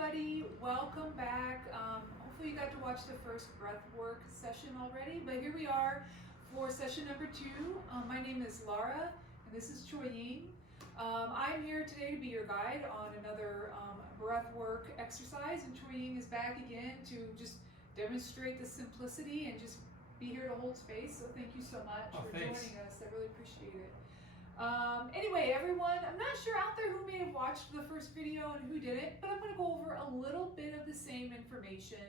everybody, welcome back. Hopefully you got to watch the first breath work session already, but here we are for session number 2. My name is Lara and this is Choi Ying. I'm here today to be your guide on another breath work exercise, and Choi Ying is back again to just demonstrate the simplicity and just be here to hold space. So thank you so much for joining us. I really appreciate it. Anyway, everyone, I'm not sure out there who may have watched the first video and who didn't, but I'm going to go over a little bit of the same information.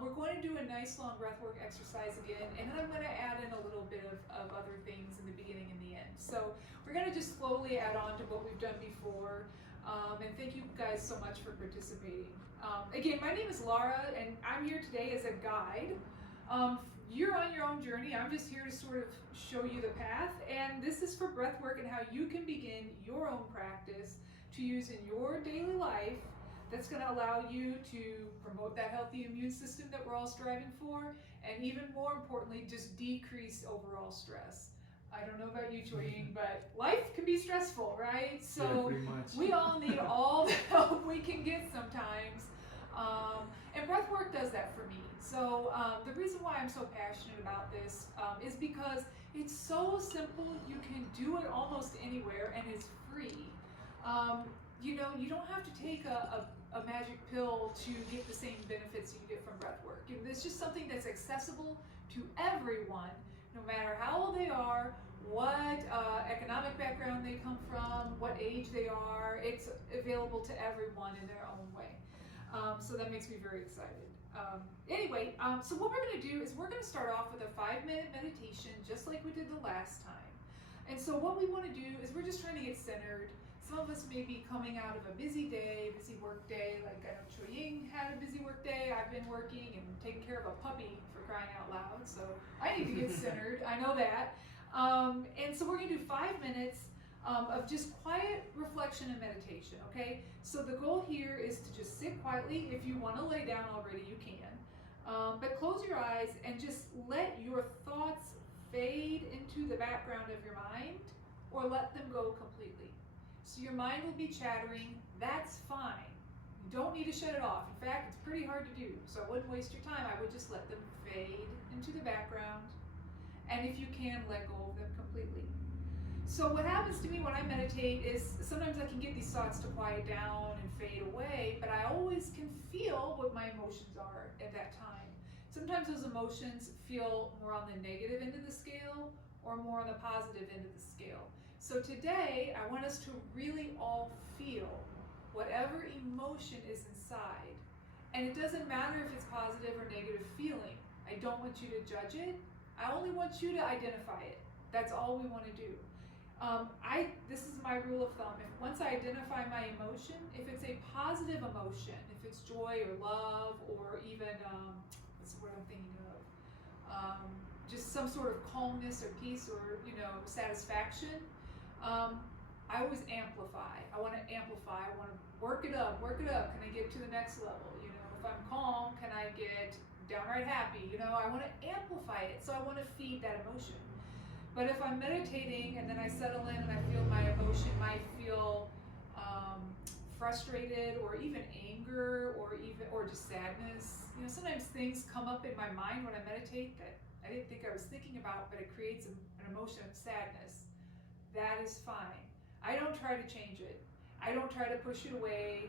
We're going to do a nice long breathwork exercise again, and then I'm going to add in a little bit of other things in the beginning and the end. So we're going to just slowly add on to what we've done before, and thank you guys so much for participating. Again, my name is Lara, and I'm here today as a guide. You're on your own journey. I'm just here to sort of show you the path, and this is for breath work and how you can begin your own practice to use in your daily life that's going to allow you to promote that healthy immune system that we're all striving for, and even more importantly, just decrease overall stress. I don't know about you, Choi Ying, but life can be stressful, right? So we all need all the help we can get sometimes. And breath work does that for me. So the reason why I'm so passionate about this is because it's so simple. You can do it almost anywhere, and it's free. You know, you don't have to take a magic pill to get the same benefits you get from breath work. It's just something that's accessible to everyone, no matter how old they are, what economic background they come from, what age they are. It's available to everyone in their own way. So that makes me very excited. Anyway, so what we're going to do is we're going to start off with a 5-minute meditation, just like we did the last time. And so what we want to do is we're just trying to get centered. Some of us may be coming out of a busy day, busy work day, like I know Choi Ying had a busy work day. I've been working and taking care of a puppy, for crying out loud, so I need to get centered. I know that. And so we're going to do 5 minutes of just quiet reflection and meditation, okay? So the goal here is to just sit quietly. If you want to lay down already, you can. But close your eyes and just let your thoughts fade into the background of your mind, or let them go completely. So your mind will be chattering. That's fine. You don't need to shut it off. In fact, it's pretty hard to do, so I wouldn't waste your time. I would just let them fade into the background. And if you can, let go of them completely. So what happens to me when I meditate is sometimes I can get these thoughts to quiet down and fade away, but I always can feel what my emotions are at that time. Sometimes those emotions feel more on the negative end of the scale or more on the positive end of the scale. So today I want us to really all feel whatever emotion is inside. And it doesn't matter if it's positive or negative feeling. I don't want you to judge it. I only want you to identify it. That's all we want to do. This is my rule of thumb. Once I identify my emotion, if it's a positive emotion, if it's joy or love or even, what's the word I'm thinking of? Just some sort of calmness or peace or, satisfaction, I always amplify. I want to amplify. I want to work it up. Can I get to the next level? If I'm calm, can I get downright happy? I want to amplify it. So I want to feed that emotion. But if I'm meditating and then I settle in and I feel my emotion might feel frustrated or even anger or just sadness. Sometimes things come up in my mind when I meditate that I didn't think I was thinking about, but it creates an emotion of sadness. That is fine. I don't try to change it. I don't try to push it away.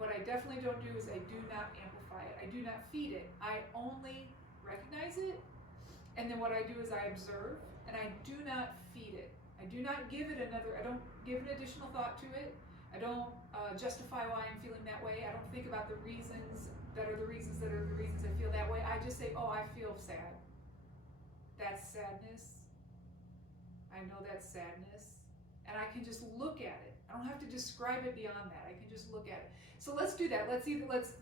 What I definitely don't do is I do not amplify it. I do not feed it. I only recognize it. And then what I do is I observe, and I do not feed it. I do not give it I don't give an additional thought to it. I don't justify why I'm feeling that way. I don't think about the reasons that are the reasons I feel that way. I just say, oh, I feel sad. That's sadness. I know that's sadness. And I can just look at it. I don't have to describe it beyond that. I can just look at it. So let's do that. Let's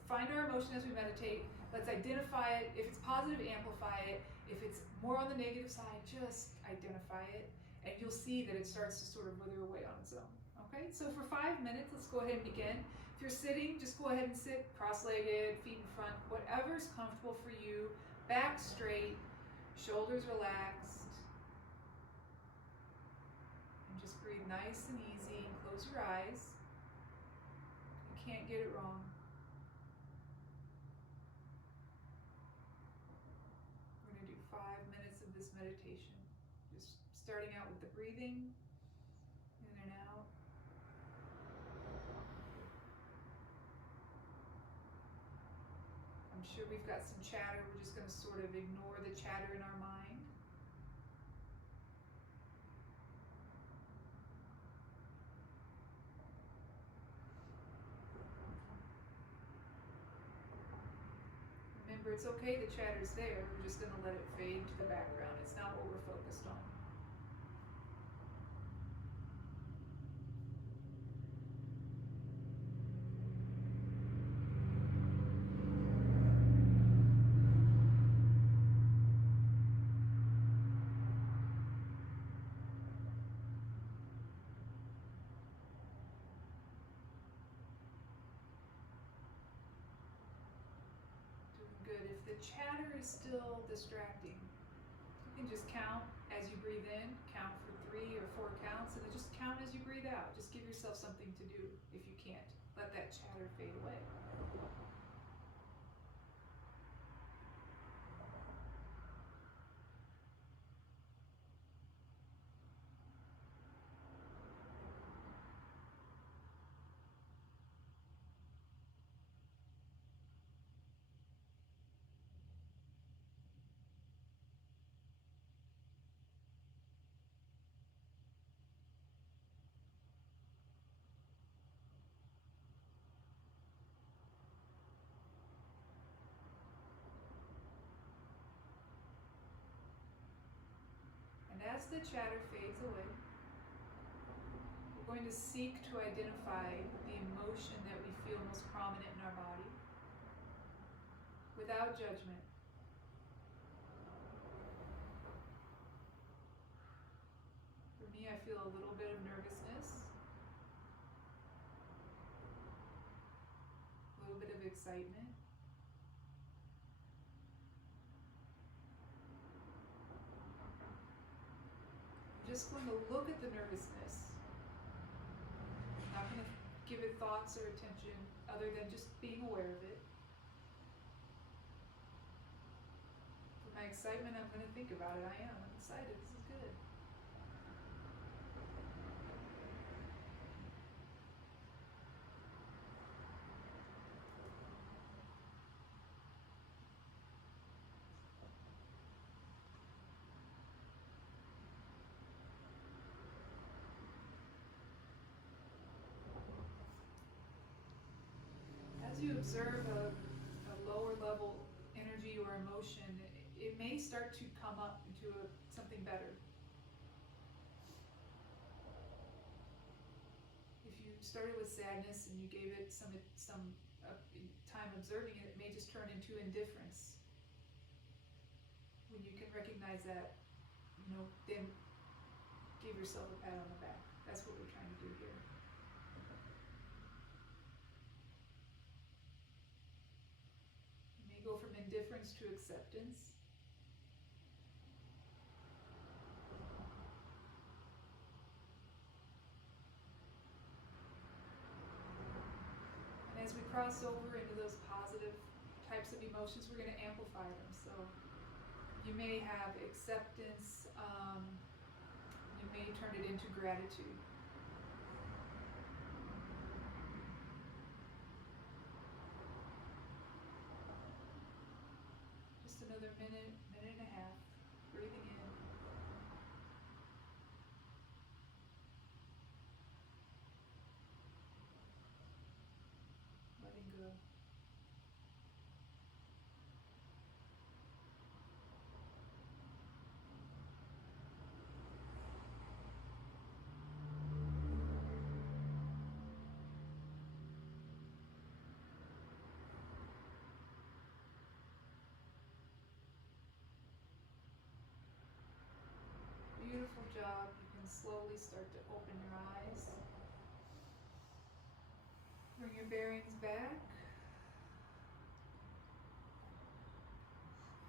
find our emotion as we meditate. Let's identify it. If it's positive, amplify it. If it's more on the negative side, just identify it, and you'll see that it starts to sort of wither away on its own. Okay, so for 5 minutes, let's go ahead and begin. If you're sitting, just go ahead and sit cross-legged, feet in front, whatever's comfortable for you. Back straight, shoulders relaxed, and just breathe nice and easy, and close your eyes. can't get it wrong. We're going to do 5 minutes of this meditation. Just starting out with the breathing, in and out. I'm sure we've got some chatter. We're just going to sort of ignore the chatter in our mind. Remember, it's okay the chatter's there. We're just going to let it fade to the background. It's not what we're focused on. Good. If the chatter is still distracting, you can just count as you breathe in, count for 3 or 4 counts, and then just count as you breathe out. Just give yourself something to do if you can't. Let that chatter fade away. And as the chatter fades away, we're going to seek to identify the emotion that we feel most prominent in our body without judgment. For me, I feel a little bit of nervousness, a little bit of excitement. I'm just going to look at the nervousness. I'm not going to give it thoughts or attention other than just being aware of it. For my excitement, I'm going to think about it. I'm excited. This is good. As you observe a lower level energy or emotion, it may start to come up into something better. If you started with sadness and you gave it some time observing it, it may just turn into indifference. When you can recognize that, then give yourself a pat on the back. That's what we're trying to do here. Go from indifference to acceptance. And as we cross over into those positive types of emotions, we're going to amplify them. So you may have acceptance, you may turn it into gratitude. Another minute and a half, breathing in. Letting go. Beautiful job. You can slowly start to open your eyes. Bring your bearings back.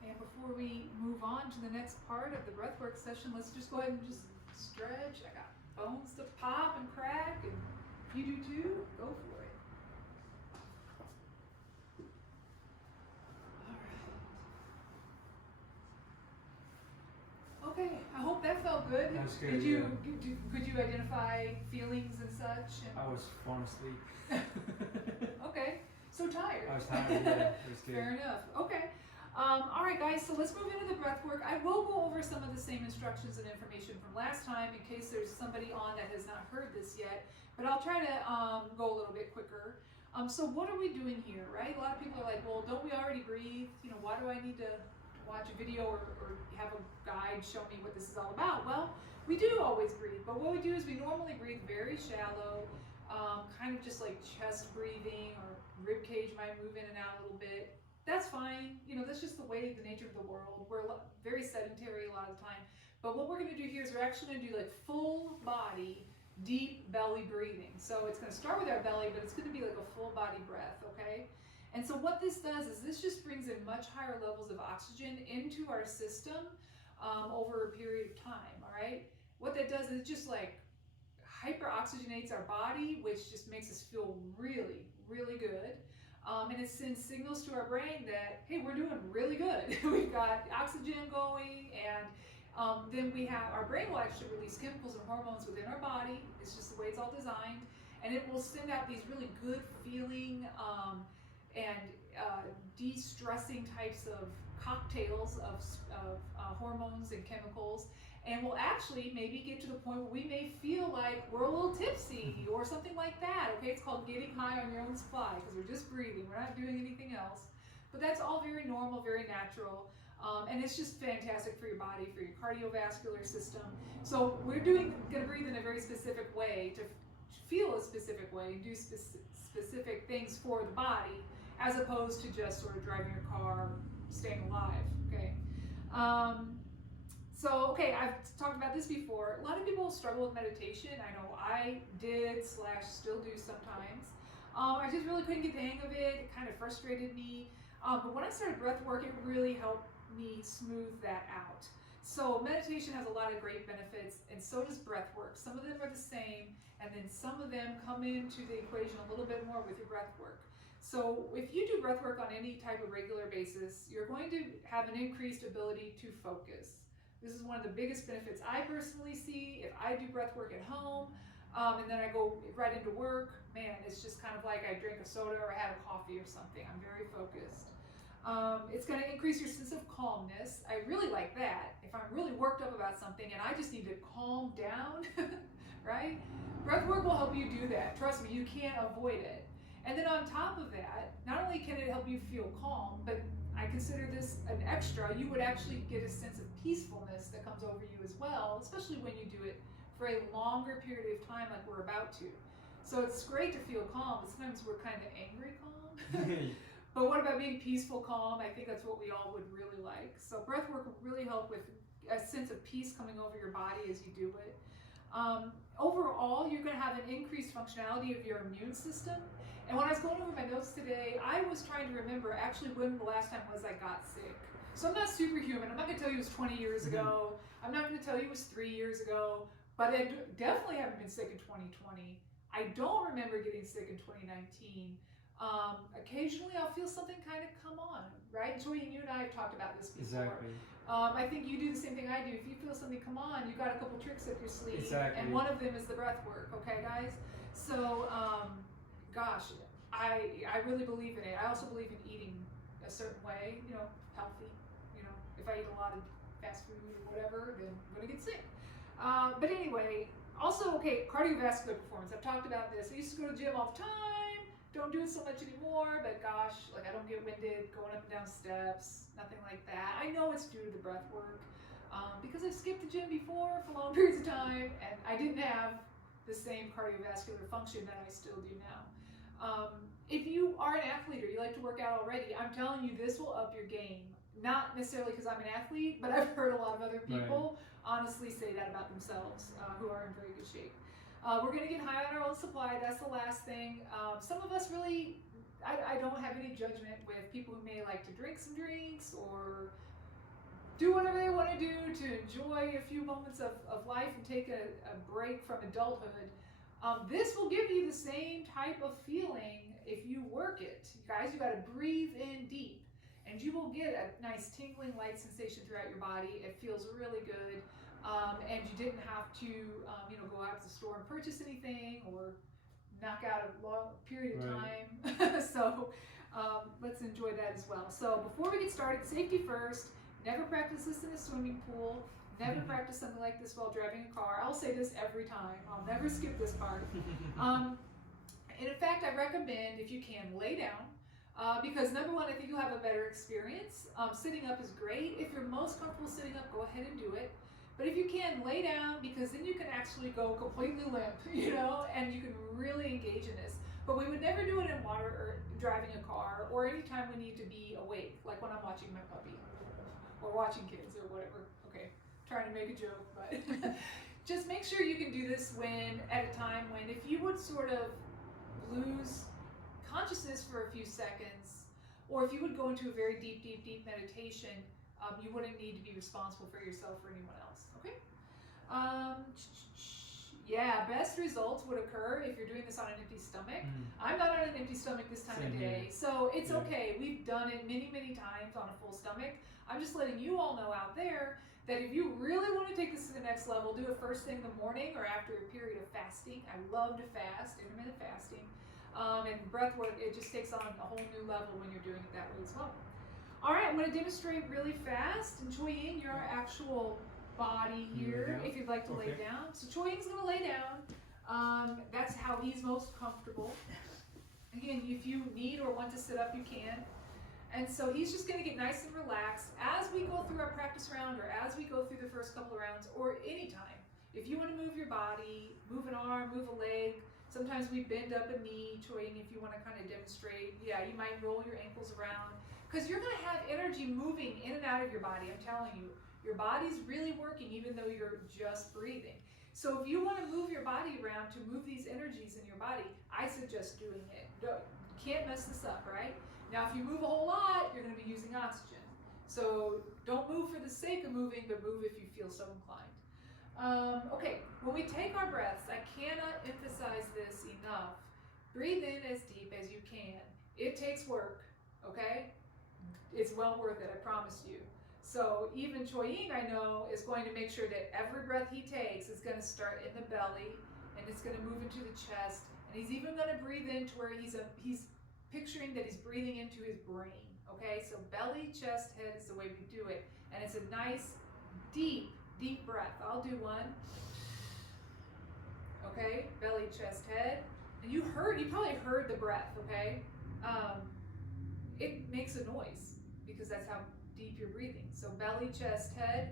And before we move on to the next part of the breathwork session, let's just go ahead and just stretch. I got bones to pop and crack, and if you do too, go for it. good. I was scared. Could you identify feelings and such? And... I was falling asleep. Okay, so tired. I was tired. Yeah, I was scared. Fair enough. Okay. All right, guys. So let's move into the breath work. I will go over some of the same instructions and information from last time in case there's somebody on that has not heard this yet. But I'll try to go a little bit quicker. So what are we doing here, right? A lot of people are like, well, don't we already breathe? You know, why do I need to watch a video or have a guide show me what this is all about? Well, we do always breathe, but what we do is we normally breathe very shallow, kind of just like chest breathing, or rib cage might move in and out a little bit. That's fine. You know, that's just the way, the nature of the world. We're very sedentary a lot of the time. But what we're going to do here is we're actually going to do like full body, deep belly breathing. So it's going to start with our belly, but it's going to be like a full body breath, okay? And so what this does is this just brings in much higher levels of oxygen into our system over a period of time, all right? What that does is it just like hyperoxygenates our body, which just makes us feel really, really good. And it sends signals to our brain that, hey, we're doing really good. We've got oxygen going, and then we have, our brain will actually release chemicals and hormones within our body. It's just the way it's all designed. And it will send out these really good feeling and de-stressing types of cocktails of hormones and chemicals. And we'll actually maybe get to the point where we may feel like we're a little tipsy or something like that. Okay, it's called getting high on your own supply because we're just breathing. We're not doing anything else. But that's all very normal, very natural. And it's just fantastic for your body, for your cardiovascular system. So we're going to breathe in a very specific way to feel a specific way and do specific things for the body, as opposed to just sort of driving your car, staying alive. Okay. Okay, I've talked about this before. A lot of people struggle with meditation. I know I did / still do sometimes. I just really couldn't get the hang of it. It kind of frustrated me. But when I started breath work, it really helped me smooth that out. So meditation has a lot of great benefits, and so does breath work. Some of them are the same, and then some of them come into the equation a little bit more with your breath work. So if you do breath work on any type of regular basis, you're going to have an increased ability to focus. This is one of the biggest benefits I personally see if I do breath work at home, and then I go right into work. Man, it's just kind of like I drink a soda or I have a coffee or something. I'm very focused. It's going to increase your sense of calmness. I really like that. If I'm really worked up about something and I just need to calm down, right? Breath work will help you do that. Trust me, you can't avoid it. And then on top of that, not only can it help you feel calm, but I consider this an extra. You would actually get a sense of peacefulness that comes over you as well, especially when you do it for a longer period of time like we're about to. So it's great to feel calm, but sometimes we're kind of angry calm. But what about being peaceful calm? I think that's what we all would really like. So breath work will really help with a sense of peace coming over your body as you do it. Overall, you're going to have an increased functionality of your immune system. And when I was going over my notes today, I was trying to remember actually when the last time was I got sick. So I'm not superhuman. I'm not going to tell you it was 20 years ago. I'm not going to tell you it was 3 years ago. But I definitely haven't been sick in 2020. I don't remember getting sick in 2019. Occasionally I'll feel something kind of come on, right? Joy, you and I have talked about this before. Exactly. I think you do the same thing I do. If you feel something come on, you've got a couple tricks up your sleeve. Exactly. And one of them is the breath work, okay, guys? So, gosh, I really believe in it. I also believe in eating a certain way, you know, healthy. You know, if I eat a lot of fast food or whatever, then I'm going to get sick. But anyway, also, okay, cardiovascular performance. I've talked about this. I used to go to the gym all the time. Don't do it so much anymore, but gosh, like I don't get winded going up and down steps, nothing like that. I know it's due to the breath work because I've skipped the gym before for long periods of time, and I didn't have the same cardiovascular function that I still do now. If you are an athlete or you like to work out already, I'm telling you this will up your game. Not necessarily because I'm an athlete, but I've heard a lot of other people honestly say that about themselves who are in very good shape. We're going to get high on our own supply. That's the last thing. Some of us really, I don't have any judgment with people who may like to drink some drinks or do whatever they want to do to enjoy a few moments of life and take a break from adulthood. This will give you the same type of feeling if you work it. You guys, you got to breathe in deep and you will get a nice tingling light sensation throughout your body. It feels really good. and you didn't have to, go out to the store and purchase anything or knock out a long period of time. So let's enjoy that as well. So before we get started, safety first. Never practice this in a swimming pool. Never practice something like this while driving a car. I'll say this every time. I'll never skip this part. And in fact, I recommend, if you can, lay down. Because number one, I think you'll have a better experience. Sitting up is great. If you're most comfortable sitting up, go ahead and do it. But if you can, lay down, because then you can actually go completely limp, and you can really engage in this. But we would never do it in water or driving a car or anytime we need to be awake, like when I'm watching my puppy or watching kids or whatever. Okay, trying to make a joke, but just make sure you can do this at a time when, if you would sort of lose consciousness for a few seconds, or if you would go into a very deep meditation, you wouldn't need to be responsible for yourself or anyone else. Okay? Yeah, best results would occur if you're doing this on an empty stomach. I'm not on an empty stomach this time of day, so it's okay. We've done it many times on a full stomach. I'm just letting you all know out there that if you really want to take this to the next level, do it first thing in the morning or after a period of fasting. I love to fast, intermittent fasting. And breath work, it just takes on a whole new level when you're doing it that way as well. All right, I'm going to demonstrate really fast. And Choi Ying, your actual body here, if you'd like to lay down. So Choi Ying's going to lay down. That's how he's most comfortable. Again, if you need or want to sit up, you can. And so he's just going to get nice and relaxed as we go through our practice round, or as we go through the first couple of rounds, or anytime. If you want to move your body, move an arm, move a leg. Sometimes we bend up a knee, Choi Ying, if you want to kind of demonstrate. Yeah, you might roll your ankles around, because you're going to have energy moving in and out of your body. I'm telling you, your body's really working even though you're just breathing. So if you want to move your body around to move these energies in your body, I suggest doing it. You can't mess this up, right? Now, if you move a whole lot, you're going to be using oxygen. So don't move for the sake of moving, but move if you feel so inclined. Okay, when we take our breaths, I cannot emphasize this enough. Breathe in as deep as you can. It takes work, okay? It's well worth it, I promise you. So even Choi Ying, I know, is going to make sure that every breath he takes is going to start in the belly, and it's going to move into the chest, and he's even going to breathe into where he's picturing that he's breathing into his brain, okay? So belly, chest, head is the way we do it, and it's a nice, deep breath. I'll do one. Okay, belly, chest, head. And you probably heard the breath, okay? It makes a noise because that's how deep you're breathing. So belly, chest, head.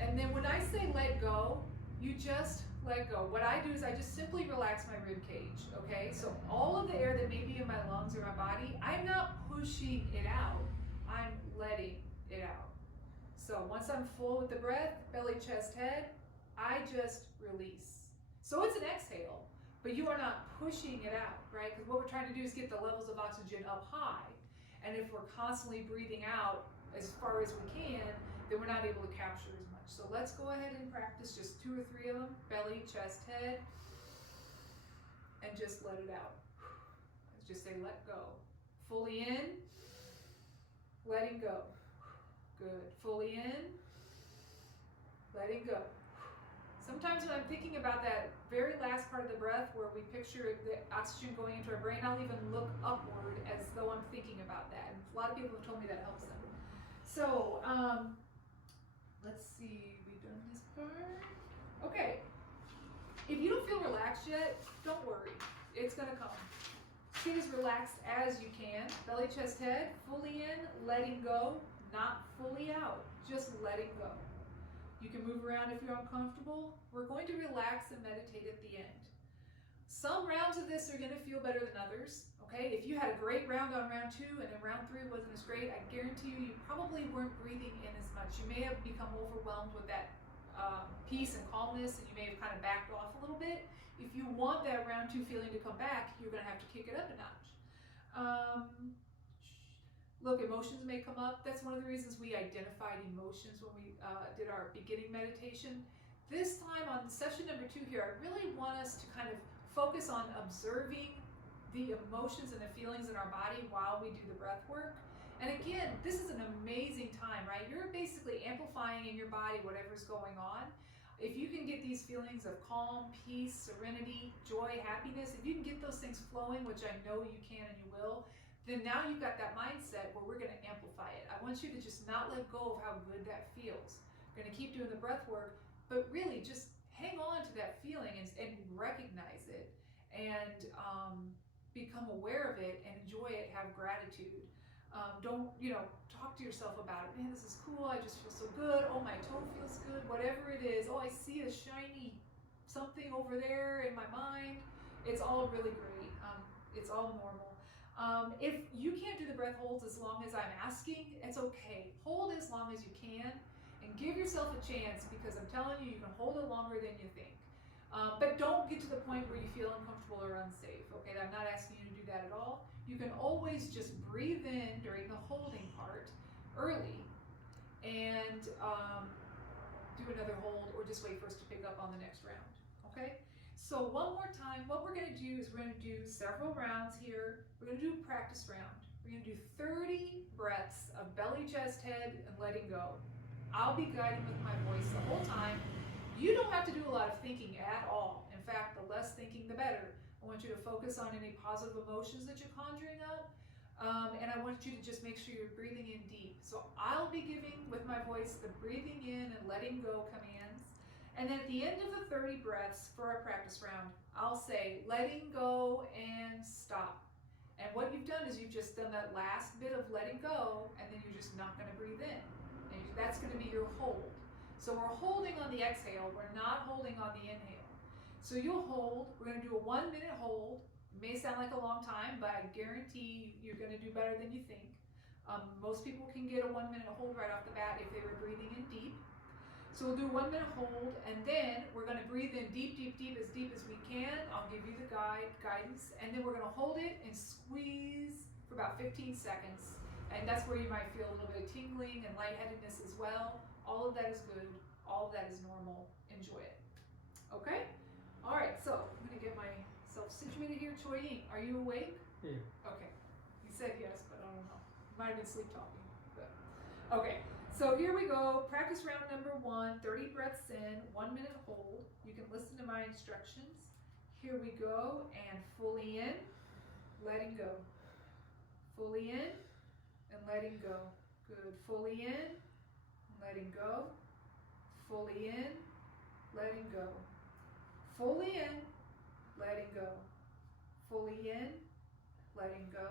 And then when I say let go, you just let go. What I do is I just simply relax my rib cage, okay? So all of the air that may be in my lungs or my body, I'm not pushing it out. I'm letting it out. So once I'm full with the breath, belly, chest, head, I just release. So it's an exhale, but you are not pushing it out, right? Because what we're trying to do is get the levels of oxygen up high. And if we're constantly breathing out as far as we can, then we're not able to capture as much. So let's go ahead and practice just 2 or 3 of them. Belly, chest, head, and just let it out. Let's just say let go. Fully in, letting go. Good. Fully in, letting go. Sometimes when I'm thinking about that very last part of the breath where we picture the oxygen going into our brain, I'll even look upward as though I'm thinking about that. And a lot of people have told me that helps them. So, let's see, we've done this part. Okay. If you don't feel relaxed yet, don't worry. It's going to come. Get as relaxed as you can. Belly, chest, head, fully in, letting go, not fully out, just letting go. You can move around if you're uncomfortable. We're going to relax and meditate at the end. Some rounds of this are going to feel better than others, okay? If you had a great round on round 2 and then round 3 wasn't as great, I guarantee you probably weren't breathing in as much. You may have become overwhelmed with that peace and calmness, and you may have kind of backed off a little bit. If you want that round 2 feeling to come back, you're going to have to kick it up a notch. Look, emotions may come up. That's one of the reasons we identified emotions when we did our beginning meditation. This time on session number 2 here, I really want us to kind of focus on observing the emotions and the feelings in our body while we do the breath work. And again, this is an amazing time, right? You're basically amplifying in your body whatever's going on. If you can get these feelings of calm, peace, serenity, joy, happiness, if you can get those things flowing, which I know you can and you will, then now you've got that mindset where we're going to amplify it. I want you to just not let go of how good that feels. We're going to keep doing the breath work, but really just hang on to that feeling and recognize it and become aware of it and enjoy it, have gratitude. Don't, talk to yourself about it. Man, this is cool. I just feel so good. Oh, my toe feels good. Whatever it is. Oh, I see a shiny something over there in my mind. It's all really great. It's all normal. If you can't do the breath holds as long as I'm asking, it's okay. Hold as long as you can and give yourself a chance, because I'm telling you, you can hold it longer than you think. But don't get to the point where you feel uncomfortable or unsafe, okay? I'm not asking you to do that at all. You can always just breathe in during the holding part early and do another hold, or just wait for us to pick up on the next round, okay? So one more time, what we're gonna do is we're gonna do several rounds here. We're gonna do a practice round. We're gonna do 30 breaths of belly, chest, head, and letting go. I'll be guiding with my voice the whole time. You don't have to do a lot of thinking at all. In fact, the less thinking, the better. I want you to focus on any positive emotions that you're conjuring up. And I want you to just make sure you're breathing in deep. So I'll be giving with my voice the breathing in and letting go commands. And then at the end of the 30 breaths for our practice round, I'll say letting go and stop. And what you've done is you've just done that last bit of letting go, and then you're just not going to breathe in. And that's going to be your hold. So we're holding on the exhale, we're not holding on the inhale. So you'll hold, we're going to do a 1 minute hold. It may sound like a long time, but I guarantee you're going to do better than you think. Most people can get a 1 minute hold right off the bat if they were breathing in deep. So we'll do a 1 minute hold, and then we're going to breathe in deep, deep, deep as we can. I'll give you the guidance, and then we're going to hold it and squeeze for about 15 seconds. And that's where you might feel a little bit of tingling and lightheadedness as well. All of that is good. All of that is normal. Enjoy it. Okay? All right, so I'm going to get myself situated here. Choi Ying, are you awake? Yeah. Okay. You said yes, but I don't know. You might have been sleep talking. But. Okay, so here we go. Practice round number 1, 30 breaths in, 1 minute hold. You can listen to my instructions. Here we go, and fully in, letting go. Fully in, and letting go. Good. Fully in, letting go. Fully in, letting go. Fully in, letting go. Fully in, letting go.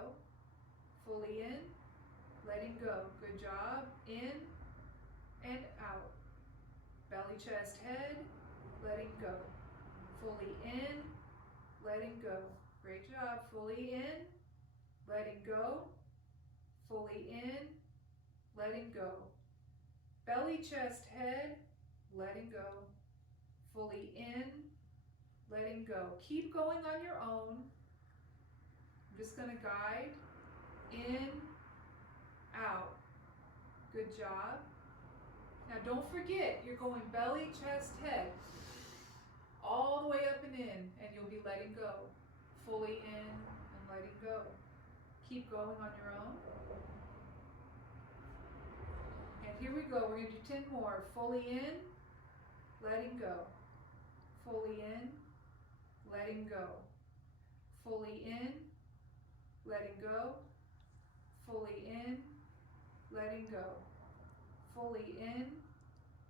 Fully in, letting go. Good job. In and out. Belly, chest, head, letting go. Fully in, letting go. Great job. Fully in, letting go. Fully in, letting go. Belly, chest, head, letting go. Fully in, letting go. Keep going on your own. I'm just going to guide. In, out. Good job. Now don't forget, you're going belly, chest, head, all the way up and in, and you'll be letting go. Fully in and letting go. Keep going on your own. And here we go. We're going to do 10 more. Fully in, letting go. Fully in, letting go. Fully in, letting go. Fully in, letting go. Fully in,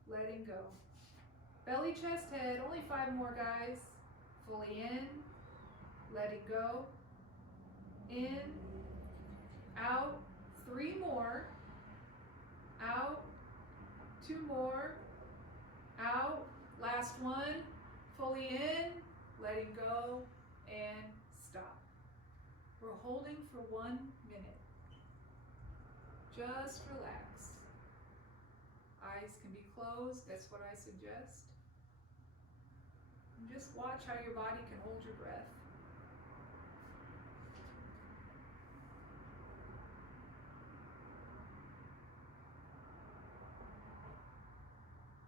letting go. Belly, chest, head. Only 5 more, guys. Fully in, letting go. In, out. 3 more. Out. 2 more. Out. Last one. Fully in, letting go, and stop. We're holding for 1 minute. Just relax. Eyes can be closed, that's what I suggest. And just watch how your body can hold your breath.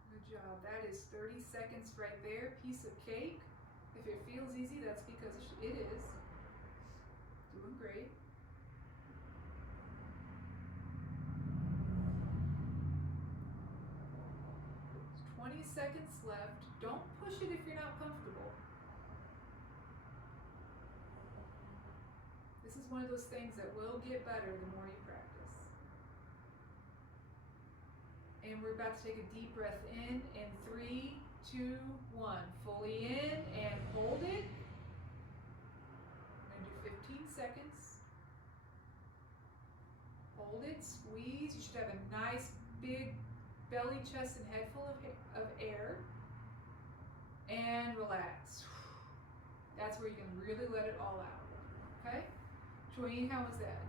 Good job. That is 30 seconds right there. Piece of cake. If it feels easy, that's because it is. Doing great. seconds left. Don't push it if you're not comfortable. This is one of those things that will get better the more you practice. And we're about to take a deep breath in 3, 2, 1. Fully in and hold it. I'm going to do 15 seconds. Hold it, squeeze. You should have a nice big belly, chest, and head full of air. And relax. That's where you can really let it all out. Okay? Choyeen, how was that?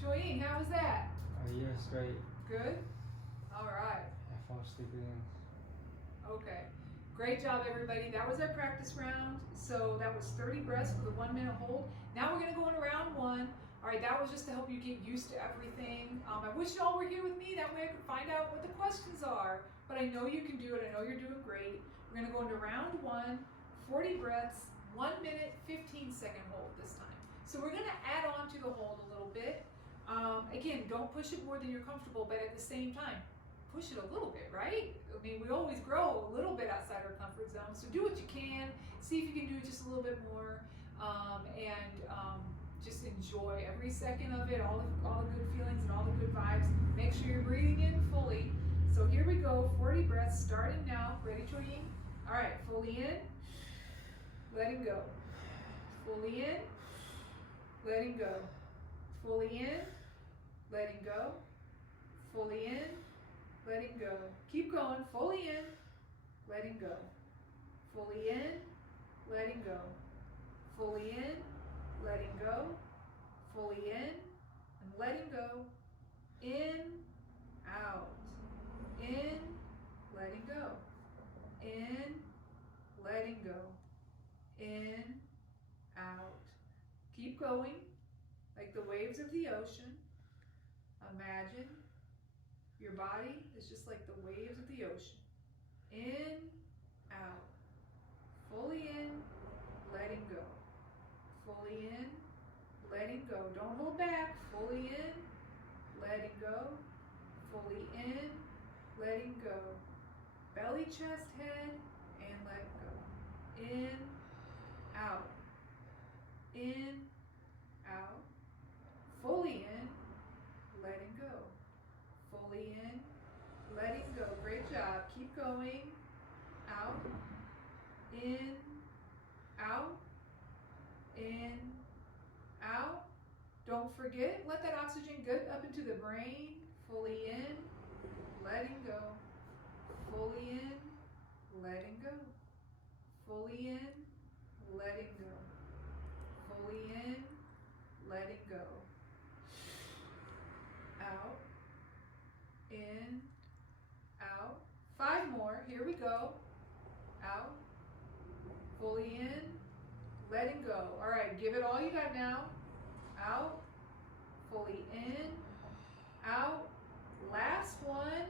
Choyeen, how was that? Yes, great. Good? Alright. I fall asleep again. Okay. Great job, everybody. That was our practice round. So that was 30 breaths with a 1 minute hold. Now we're going to go into round 1. Alright, that was just to help you get used to everything. I wish y'all were here with me. That way I could find out what the questions are. But I know you can do it. I know you're doing great. We're going to go into round 1, 40 breaths, 1 minute, 15-second hold this time. So we're going to add on to the hold a little bit. Again, don't push it more than you're comfortable, but at the same time, push it a little bit, right? I mean, we always grow a little bit outside our comfort zone, so do what you can. See if you can do it just a little bit more, just enjoy every second of it, all the good feelings and all the good vibes. Make sure you're breathing in fully. So here we go, 40 breaths, starting now. Ready, Choyeen? All right, fully in, letting go. Fully in, letting go. Fully in, letting go. Fully in, letting go. Keep going. Fully in, letting go. Fully in, letting go. Fully in, letting go. Fully in, and letting go. In, out. In, letting go. In, letting go. In, out. Keep going, like the waves of the ocean. Imagine your body is just like the waves of the ocean. In, out. Fully in, letting go. Fully in, letting go. Don't hold back. Fully in, letting go. Fully in, letting go. Belly, chest, head, and let go. In, out. In, out. Fully in, letting go. Fully in, letting go. Great job. Keep going. Out. In, out. In, out. Don't forget, let that oxygen get up into the brain. Fully in, letting go. Fully in, letting go. Fully in, letting go. Fully in, letting go. Out. In, out. 5 more. Here we go. Out. Fully in, letting go. All right, give it all you got now. Out. Fully in, out. Last one.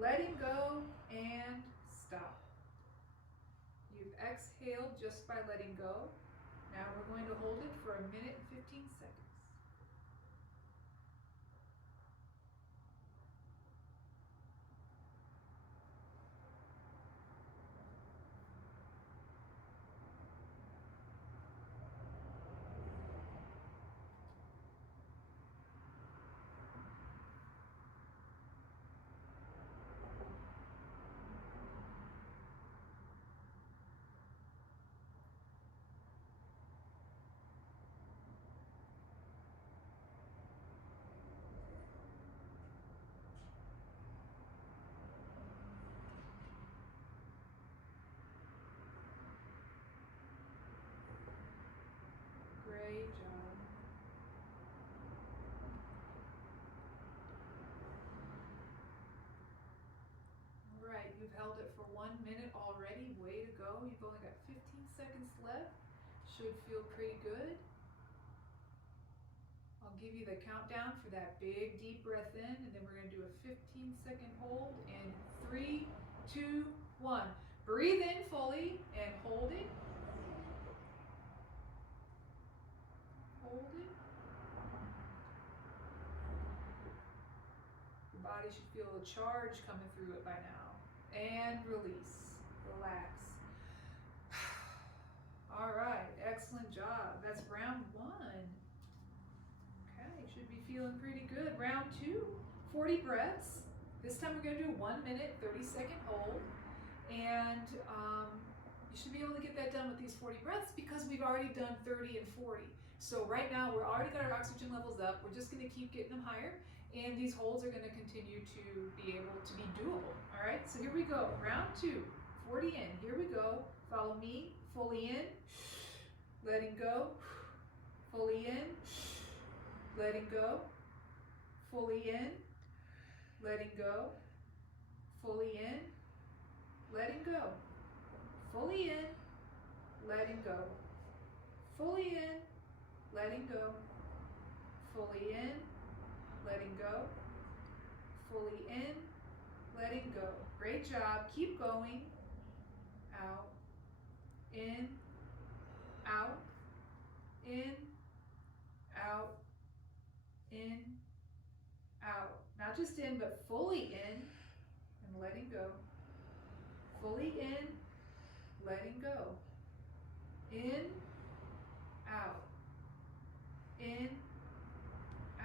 Letting go and stop. You've exhaled just by letting go. Now we're going to hold it for 1 minute and 15 seconds. Great job. All right, you've held it for 1 minute already. Way to go. You've only got 15 seconds left. Should feel pretty good. I'll give you the countdown for that big deep breath in, and then we're going to do a 15-second hold in 3, 2, 1. Breathe in fully and hold it. Hold it. Your body should feel a charge coming through it by now. and release. Relax. All right, excellent job. That's round 1. Okay, should be feeling pretty good. Round 2, 40 breaths. This time we're going to do 1 minute, 30-second hold. And you should be able to get that done with these 40 breaths because we've already done 30 and 40. So right now we're already got our oxygen levels up. We're just going to keep getting them higher. And these holds are going to continue to be able to be doable. All right, so here we go. Round 2, 40 in. Here we go. Follow me. Fully in. Letting go. Fully in. Letting go. Fully in. Letting go. Fully in. Letting go. Fully in. Letting go. Fully in. Letting go. Fully in. Letting go. Fully in. Letting go. Great job. Keep going. Out. In. Out. In. Out. In. Out. Not just in, but fully in and letting go. Fully in, letting go. In, out. In,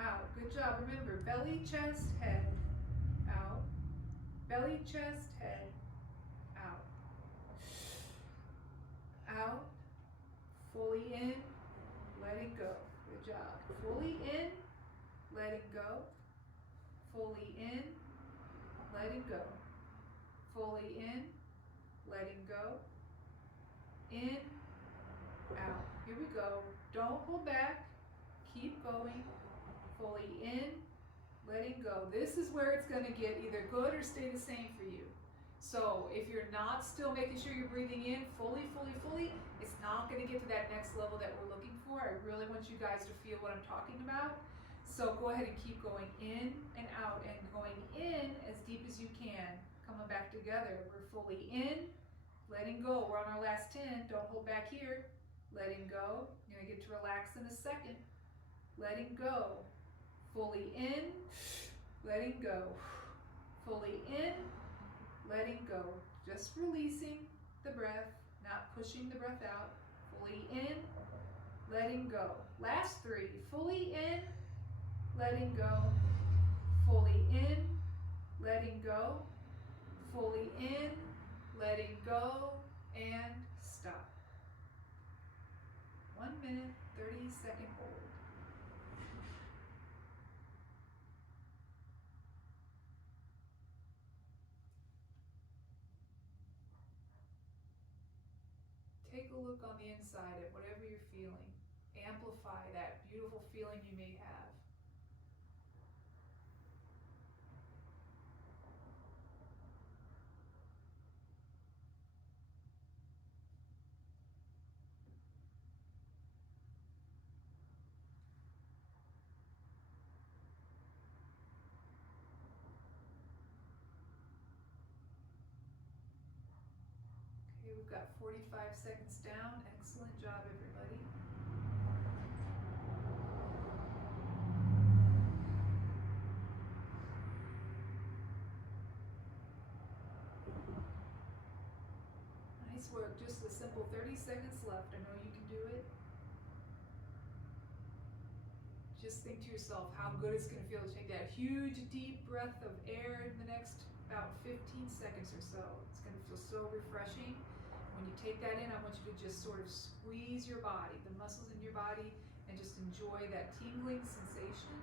out. Good job. Remember, belly, chest, head. Out. Belly, chest, head. Out. Out. Fully in, letting go. Good job. Fully in, letting go. Fully in, letting go. Fully in, letting go. In, out. Here we go. Don't hold back. Keep going. Fully in, letting go. This is where it's going to get either good or stay the same for you. So if you're not still making sure you're breathing in fully, it's not going to get to that next level that we're looking for. I really want you guys to feel what I'm talking about. So go ahead and keep going in and out and going in as deep as you can. Coming back together. We're fully in, letting go. We're on our last 10. Don't hold back here. Letting go. You're going to get to relax in a second. Letting go. Fully in, letting go. Fully in, letting go. Just releasing the breath, not pushing the breath out. Fully in, letting go. Last 3. Fully in, letting go. Fully in, letting go. Fully in, letting go, and stop. 1 minute, 30-second hold. Take a look on the inside at whatever you're feeling. Amplify that beautiful feeling you may have. Okay, we've got 45 seconds down. Excellent job, everybody. Nice work. Just a simple 30 seconds left. I know you can do it. Just think to yourself how good it's going to feel to take that huge, deep breath of air in the next about 15 seconds or so. It's going to feel so refreshing. When you take that in, I want you to just sort of squeeze your body, the muscles in your body, and just enjoy that tingling sensation.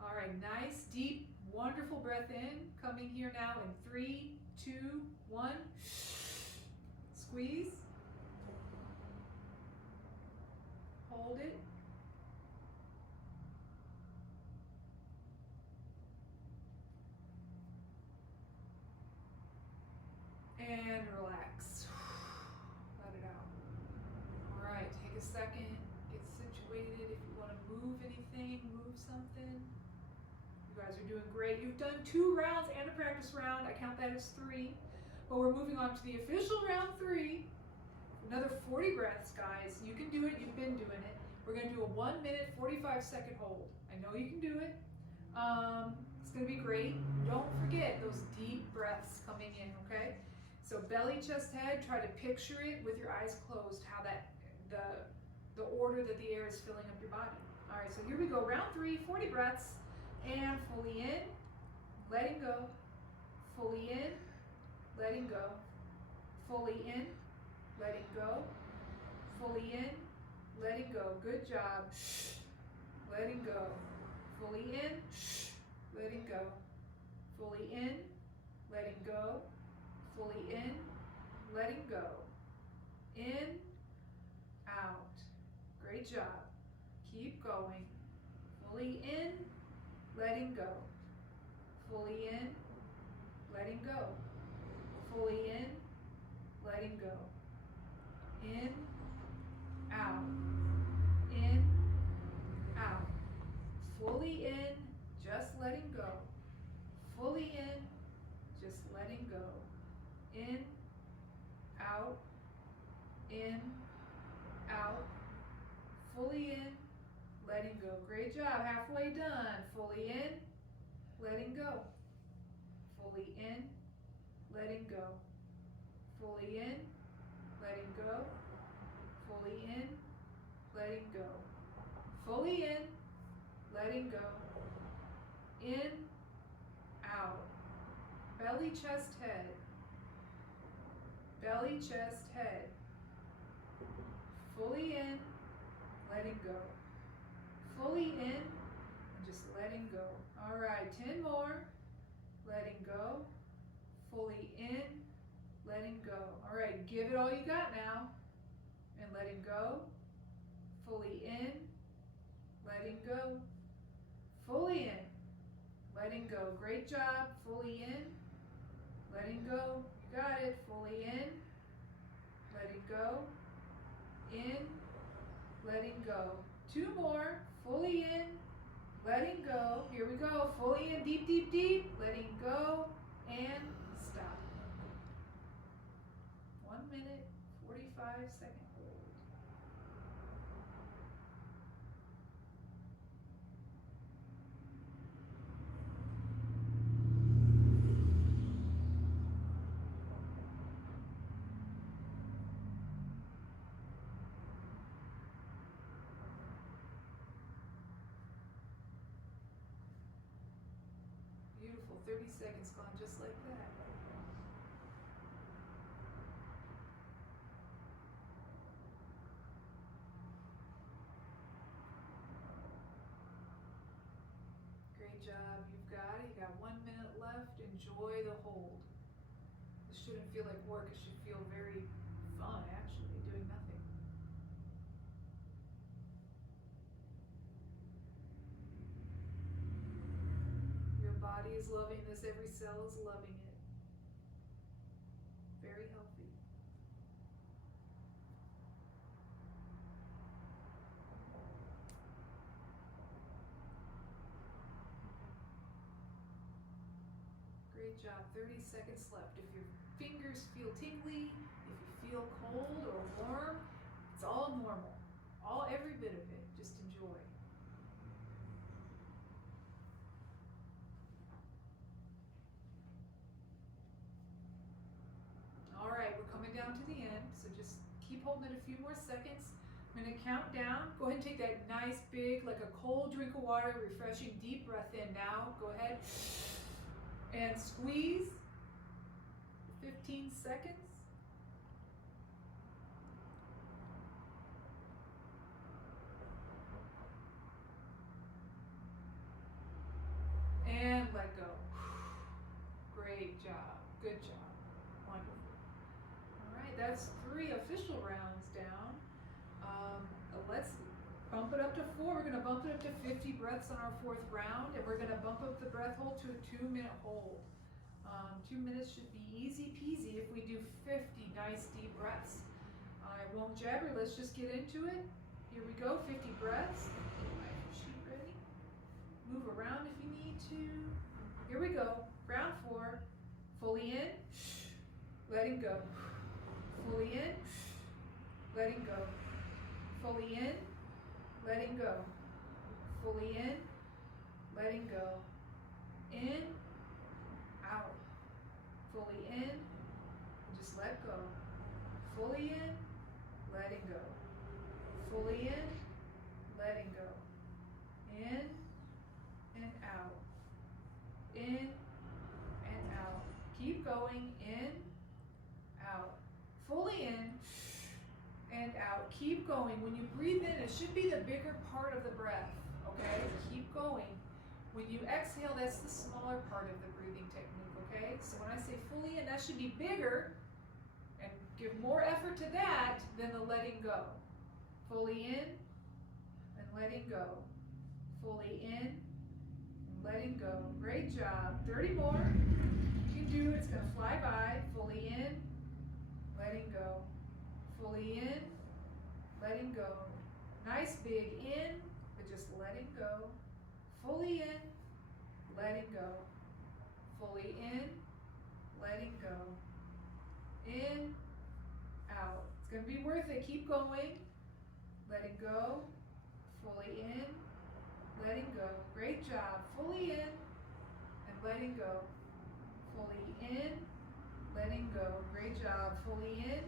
All right, nice, deep, wonderful breath in. Coming here now in 3, 2, 1. Squeeze. Hold it. And relax. Let it out. All right, take a second, get situated. If you want to move anything, move something. You guys are doing great. You've done 2 rounds and a practice round. I count that as 3. But we're moving on to the official round 3. Another 40 breaths, guys. You can do it. You've been doing it. We're going to do a 1 minute, 45-second hold. I know you can do it. going to be great. Don't forget those deep breaths coming in, okay? So belly, chest, head, try to picture it with your eyes closed, how that, the order that the air is filling up your body. All right, so here we go. Round 3, 40 breaths. And fully in, letting go. Fully in, letting go. Fully in, letting go. Fully in, letting go. Good job. Letting go. Fully in, letting go. Fully in, letting go. Fully in, letting go. In, out. Great job. Keep going. Fully in, letting go. Fully in, letting go. Fully in, letting go. In, out. In, out. Fully in, just letting go. Fully in, just letting go. In, out. In, out. Fully in, letting go. Great job. Halfway done. Fully in, letting go. Fully in, letting go. Fully in, letting go. Fully in, letting go. Fully in, letting go. In, out. Belly, chest, head. Belly, chest, head. Fully in, letting go. Fully in, and just letting go. All right, 10 more. Letting go. Fully in, letting go. All right, give it all you got now. And letting go. Fully in, letting go. Fully in, letting go. Great job. Fully in, letting go. You got it. Fully in, letting go. In, letting go. 2 more. Fully in, letting go. Here we go. Fully in, deep, deep, deep. Letting go and stop. 1 minute, 45-second hold. Beautiful. 30 seconds gone just like that. Great job. You've got it. You got 1 minute left. Enjoy the hold. This shouldn't feel like work. It should feel very fun, actually, doing nothing. Your body is loving this. Every cell is loving it. Very healthy. Great job. 30 seconds left. If your fingers feel tingly, if you feel cold or warm, it's all normal. Every bit of it. Just enjoy. All right, we're coming down to the end, so just keep holding it a few more seconds. I'm going to count down. Go ahead and take that nice big, like a cold drink of water, refreshing deep breath in now. Go ahead and squeeze 15 seconds. And let go. Great job. Good job. Wonderful. All right, that's 3 official rounds down. Let's bump it up to 4. We're going to bump it up to 50 breaths on our 4th round, and we're going to bump up the breath hold to a 2-minute hold. 2 minutes should be easy peasy if we do 50 nice deep breaths. I won't jabber. Let's just get into it. Here we go. 50 breaths. Get my sheet ready. Move around if you need to. Here we go. Round 4. Fully in, letting go. Fully in, letting go. Fully in, letting go. Fully in, letting go. In, out. Fully in, and just let go. Fully in, letting go. Fully in, letting go. In and out. In and out. Keep going. In, out. Fully in and out. Keep going. When you breathe in, it should be the bigger part of the breath. Okay? Keep going. When you exhale, that's the smaller part of the breathing technique. Okay? So when I say fully in, that should be bigger, and give more effort to that than the letting go. Fully in and letting go. Fully in and letting go. Great job. 30 more. You can do it. It's going to fly by. Fully in, letting go. Fully in, letting go. Nice big in, but just letting go. Fully in, letting go. Fully in, letting go. In, out. It's going to be worth it. Keep going. Letting go. Fully in, letting go. Great job. Fully in and letting go. Fully in, letting go. Great job. Fully in,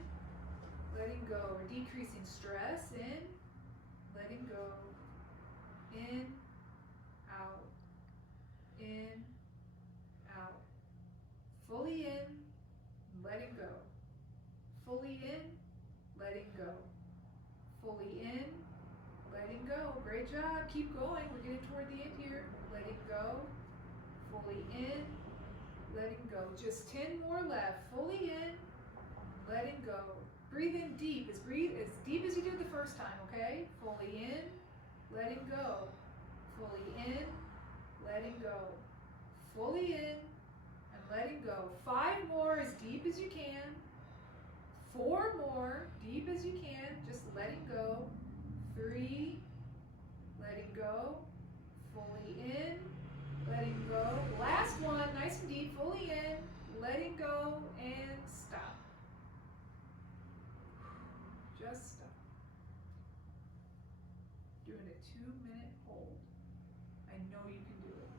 letting go. We're decreasing stress. In, letting go. In, out. In, out. Fully in, letting go. Fully in, letting go. Fully in, letting go. Great job. Keep going. We're getting toward the end here. Letting go. Fully in, letting go. Just 10 more left. Fully in, letting go. Breathe in deep. Breathe as deep as you did the first time, okay? Fully in, letting go. Fully in, letting go. Fully in and letting go. 5 more as deep as you can. 4 more, deep as you can, just letting go. 3, letting go. Fully in, letting go. Last one, nice and deep, fully in, letting go, and stop. Just stop. Doing a 2-minute hold. I know you can do it.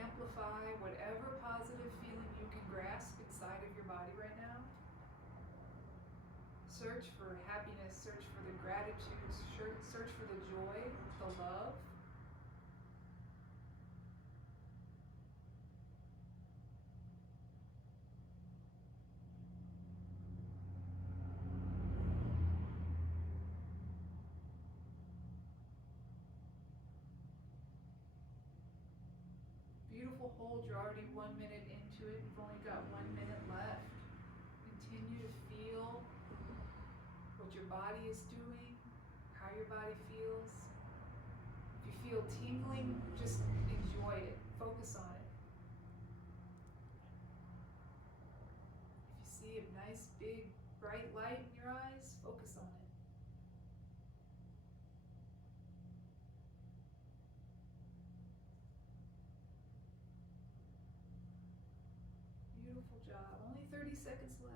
Amplify whatever positive feeling you can grasp inside of your body right now. Search for happiness, search for the gratitude, search for the joy, the love. Beautiful hold. You're already 1 minute into it. You've only got 1 minute left. Continue to feel what your body is doing, how your body feels. If you feel tingling, just enjoy it. Focus on it. If you see a nice big bright light in your eyes, focus on it. Beautiful job. Only 30 seconds left.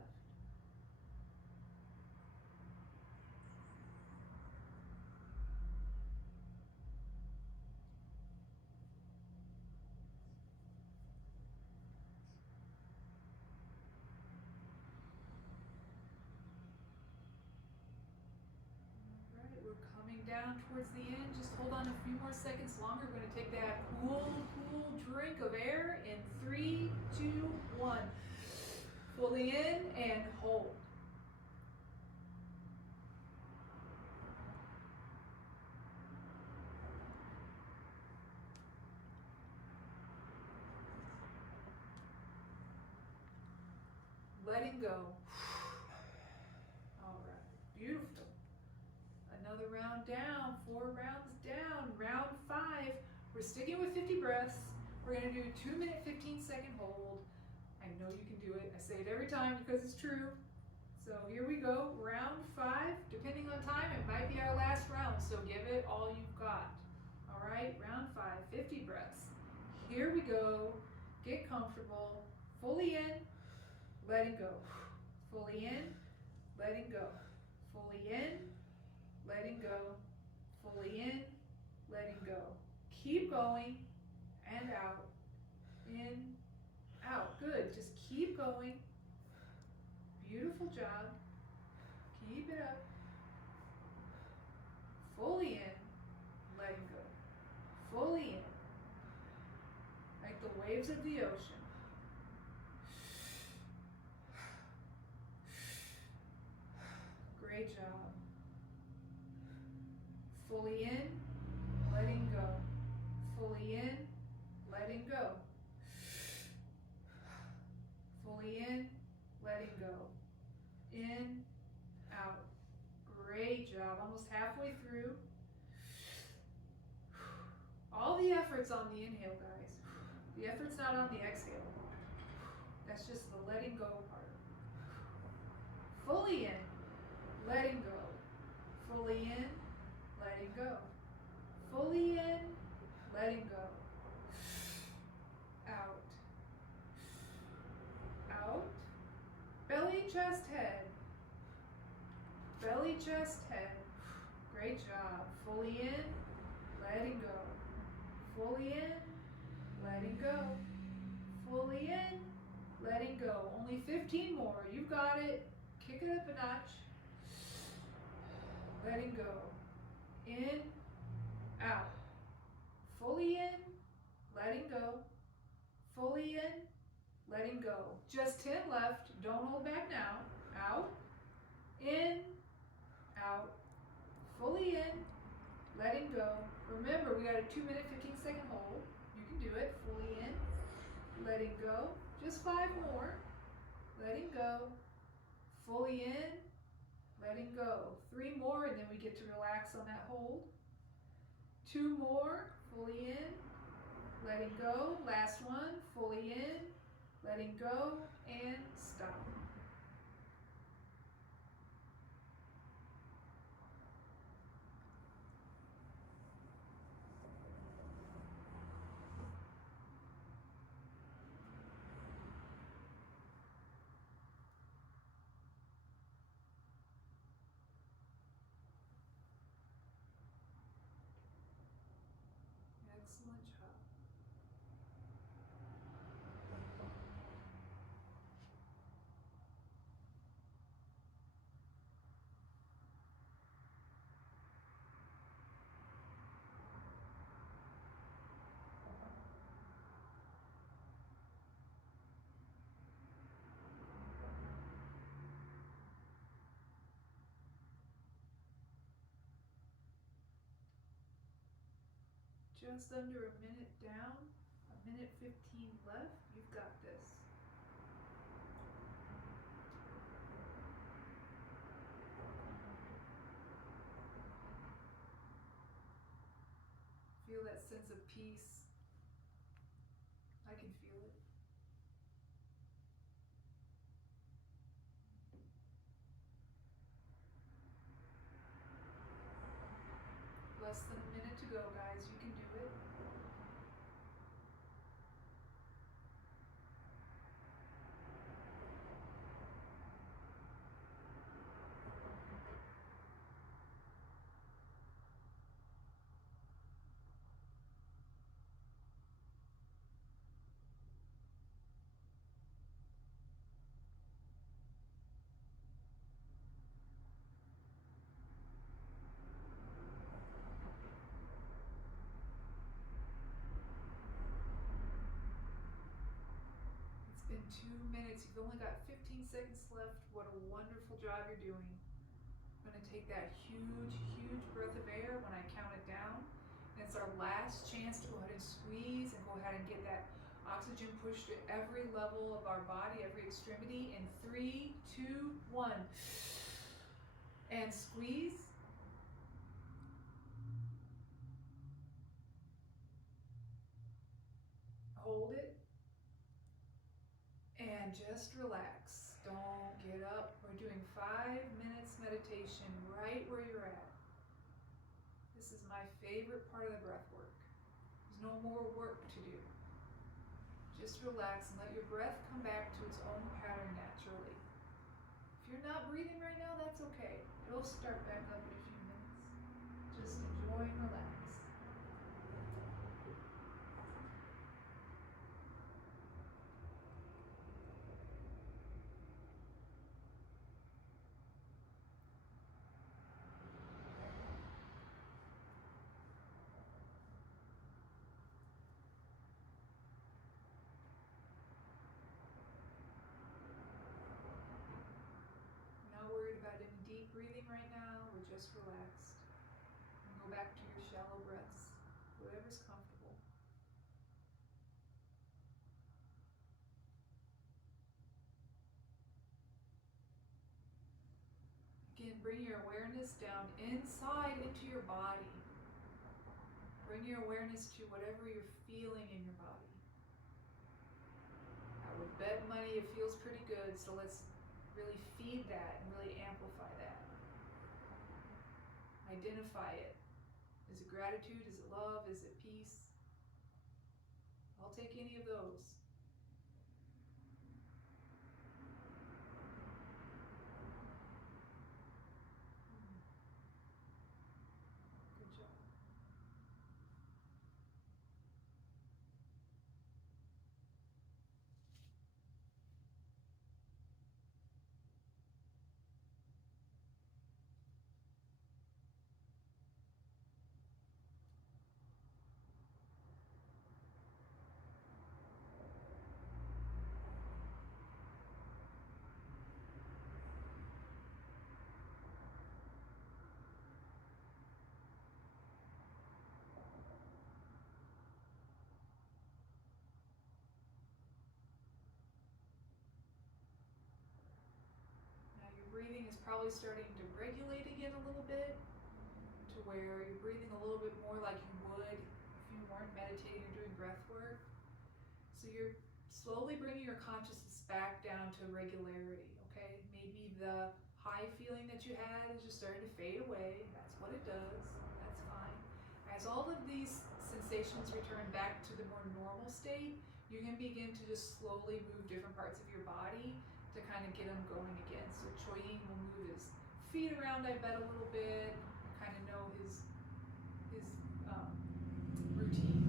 All right, we're coming down towards the end. Just hold on a few more seconds longer. We're going to take that cool drink of air in 3, 2, 1. Fully in and hold. Letting go. All right, beautiful. Another round down, 4 rounds down. Round 5, we're sticking with 50 breaths. We're gonna do 2-minute, 15-second hold. I know you can do it. I say it every time because it's true. So here we go, round 5. Depending on time, it might be our last round, so give it all you've got. All right, round 5, 50 breaths. Here we go. Get comfortable. Fully in, letting go. Fully in, letting go. Fully in, letting go. Fully in, letting go. Keep going and out. In, out. Good. Just keep going. Beautiful job. Keep it up. Fully in, letting go. Fully in. Like the waves of the ocean. Great job. Fully in, letting go. Fully in, letting go. Fully in, letting go. In, out. Great job. Almost halfway through. All the effort's on the inhale, guys. The effort's not on the exhale. That's just the letting go part. Fully in, letting go. Fully in, letting go. Fully in, letting go. Out. Out. Belly, chest, head. Belly, chest, head. Great job. Fully in, letting go. Fully in, letting go. Fully in, letting go. Only 15 more. You got it. Kick it up a notch. Letting go. In, out. Fully in, letting go. Fully in, letting go. Just 10 left. Don't hold back now. Out. In, out. Fully in, letting go. Remember, we got a 2-minute, 15-second hold. You can do it. Fully in, letting go. Just 5 more. Letting go. Fully in, letting go. 3 more, and then we get to relax on that hold. 2 more. Fully in, letting go. Last one. Fully in, letting go, and stop. Excellent job. Just under a minute down, a minute 15 left. You've got this. Feel that sense of peace. I can feel it. Less than a minute to go, guys. You can do it. It's been 2 minutes. You've only got 15 seconds left. What a wonderful job you're doing. I'm going to take that huge, huge breath of air when I count it down. And it's our last chance to go ahead and squeeze and go ahead and get that oxygen pushed to every level of our body, every extremity. In 3, 2, 1. And squeeze. Hold it. And just relax. Don't get up. We're doing 5 minutes meditation right where you're at. This is my favorite part of the breath work. There's no more work to do. Just relax and let your breath come back to its own pattern naturally. If you're not breathing right now, that's okay. It'll start back up in a few minutes. Just enjoy and relax. Not worried about any deep breathing right now. We're just relaxed. And go back to your shallow breaths, whatever's comfortable. Again, bring your awareness down inside into your body. Bring your awareness to whatever you're feeling in your body. I would bet money it feels pretty good, so let's really feed that and really amplify that. Identify it. Is it gratitude? Is it love? Is it peace? I'll take any of those. Good job. Now your breathing is probably starting to regulate again a little bit, to where you're breathing a little bit more like you would if you weren't meditating or doing breath work. So you're slowly bringing your consciousness back down to regularity, okay? Maybe the high feeling that you had is just starting to fade away. That's what it does. That's fine. As all of these sensations return back to the more normal state, you can begin to just slowly move different parts of your body to kind of get them going again. So Choying will move his feet around, I bet, a little bit, kind of know his routine.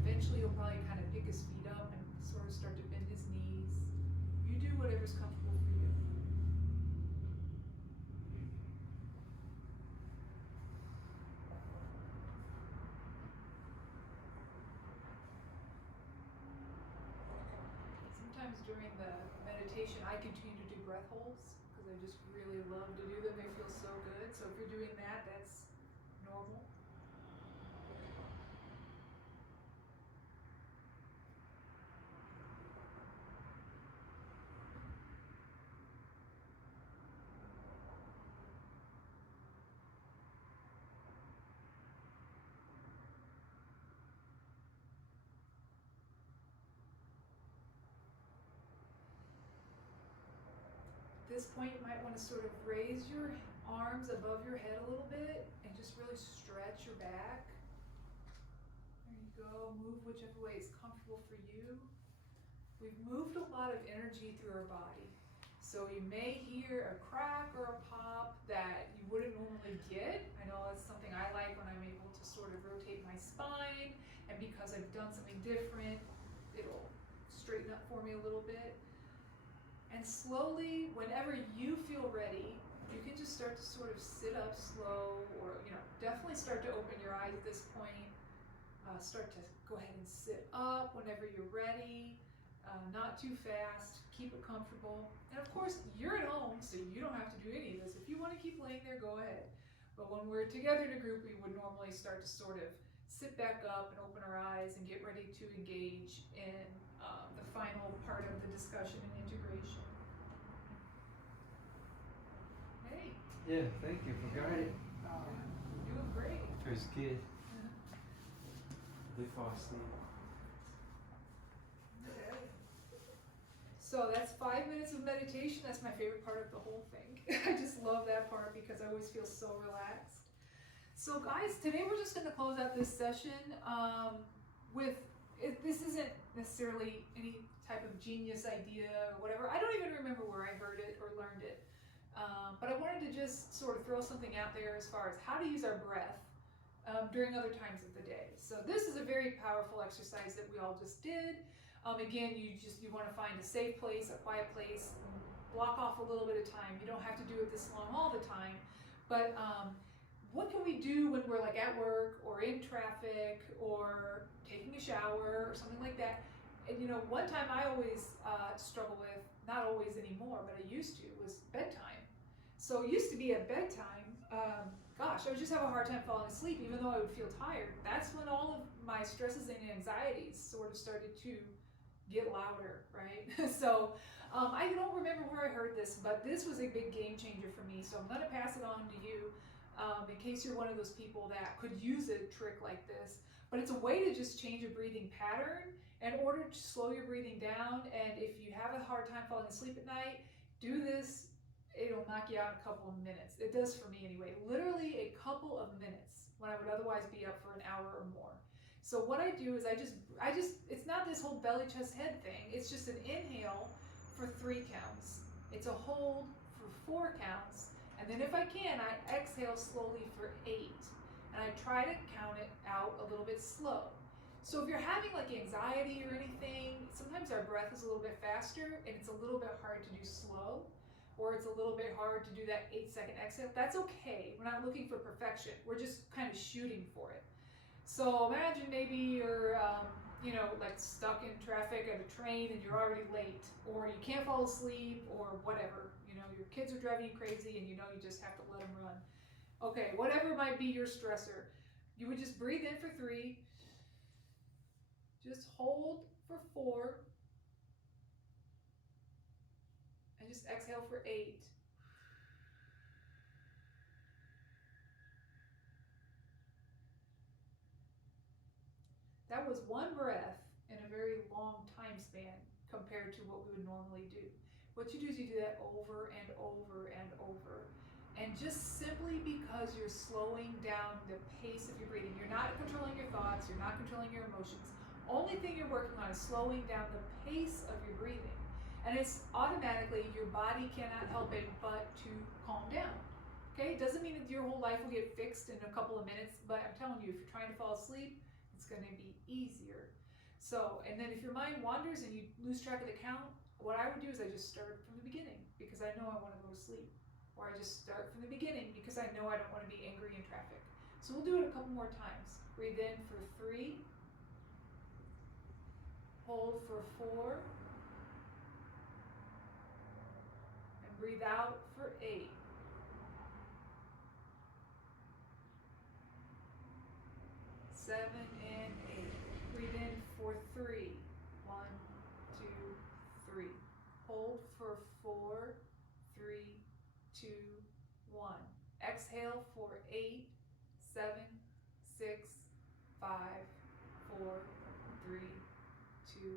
Eventually he'll probably kind of pick his feet up and sort of start to bend his knees. You do whatever's comfortable for you. Sometimes during the meditation I continue to do breath holds because I just really love to do them. They feel so good. So if you're doing that, that's normal. At this point, you might want to sort of raise your arms above your head a little bit and just really stretch your back. There you go. Move whichever way is comfortable for you. We've moved a lot of energy through our body. So you may hear a crack or a pop that you wouldn't normally get. I know that's something I like when I'm able to sort of rotate my spine, and because I've done something different, it'll straighten up for me a little bit. And slowly, whenever you feel ready, you can just start to sort of sit up slow, or definitely start to open your eyes at this point. Start to go ahead and sit up whenever you're ready. Not too fast. Keep it comfortable. And of course, you're at home, so you don't have to do any of this. If you want to keep laying there, go ahead. But when we're together in a group, we would normally start to sort of sit back up and open our eyes and get ready to engage in the final part of the discussion and integration. Hey. Yeah, thank you for guiding. You're doing great. It was good. We fall asleep. Okay. So that's 5 minutes of meditation. That's my favorite part of the whole thing. I just love that part because I always feel so relaxed. So guys, today we're just going to close out this session with this isn't necessarily any type of genius idea or whatever. I don't even remember where I heard it or learned it. But I wanted to just sort of throw something out there as far as how to use our breath during other times of the day. So this is a very powerful exercise that we all just did. Again, you want to find a safe place, a quiet place, block off a little bit of time. You don't have to do it this long all the time. But what can we do when we're like at work or in traffic or taking a shower or something like that? And you know, one time I always struggle with, not always anymore, but I used to, was bedtime. So it used to be at bedtime, gosh, I would just have a hard time falling asleep even though I would feel tired. That's when all of my stresses and anxieties sort of started to get louder, right? So I don't remember where I heard this, but this was a big game changer for me. So I'm going to pass it on to you in case you're one of those people that could use a trick like this. But it's a way to just change your breathing pattern in order to slow your breathing down. And if you have a hard time falling asleep at night, do this. It'll knock you out in a couple of minutes. It does for me anyway. Literally a couple of minutes when I would otherwise be up for an hour or more. So what I do is I just, it's not this whole belly, chest, head thing. It's just an inhale for 3 counts. It's a hold for 4 counts. And then if I can, I exhale slowly for 8. And I try to count it out a little bit slow. So if you're having like anxiety or anything, sometimes our breath is a little bit faster and it's a little bit hard to do slow, or it's a little bit hard to do that 8-second exhale. That's okay. We're not looking for perfection. We're just kind of shooting for it. So imagine maybe you're, like stuck in traffic at a train and you're already late, or you can't fall asleep, or whatever. You know, your kids are driving you crazy and you know you just have to let them run. Okay, whatever might be your stressor, you would just breathe in for 3, just hold for 4, and just exhale for 8. That was one breath in a very long time span compared to what we would normally do. What you do is you do that over and over and over. And just simply because you're slowing down the pace of your breathing, you're not controlling your thoughts, you're not controlling your emotions. Only thing you're working on is slowing down the pace of your breathing. And it's automatically, your body cannot help it but to calm down. Okay, it doesn't mean that your whole life will get fixed in a couple of minutes, but I'm telling you, if you're trying to fall asleep, it's going to be easier. So, and then if your mind wanders and you lose track of the count, what I would do is I just start from the beginning because I know I want to go to sleep. Or I just start from the beginning because I know I don't want to be angry in traffic. So we'll do it a couple more times. Breathe in for 3. Hold for 4. And breathe out for 8. Seven and 8. Breathe in for 3. 1, 2, 3. Hold for 4, 3, 2, 1. Exhale for 8, 7, 6, 5, 4, 3, 2,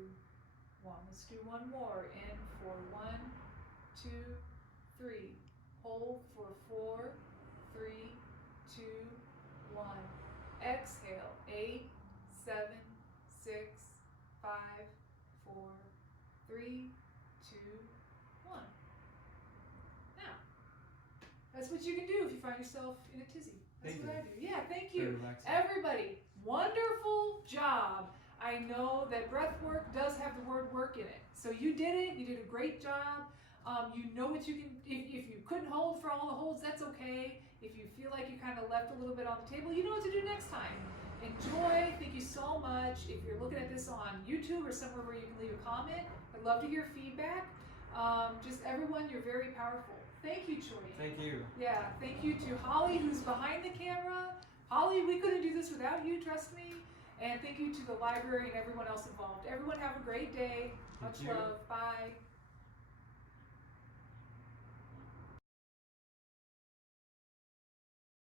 1. Let's do one more. In for 1, 2, 3. Hold for 4, 3, 2, 1. Exhale 8, 7, 6, 5, 4, 3, 2, 1. Now, that's what you can do if you find yourself in a tizzy. That's what I do. Yeah, thank you. Everybody, wonderful job. I know that breath work does have the word work in it. So you did it. You did a great job. You know what you can, if you couldn't hold for all the holds, that's okay. If you feel like you kind of left a little bit on the table, you know what to do next time. Enjoy. Thank you so much. If you're looking at this on YouTube or somewhere where you can leave a comment, I'd love to hear feedback. Just everyone, you're very powerful. Thank you, Choi. Thank you. Yeah, thank you to Holly, who's behind the camera. Holly, we couldn't do this without you, trust me. And thank you to the library and everyone else involved. Everyone have a great day. Much love. Bye.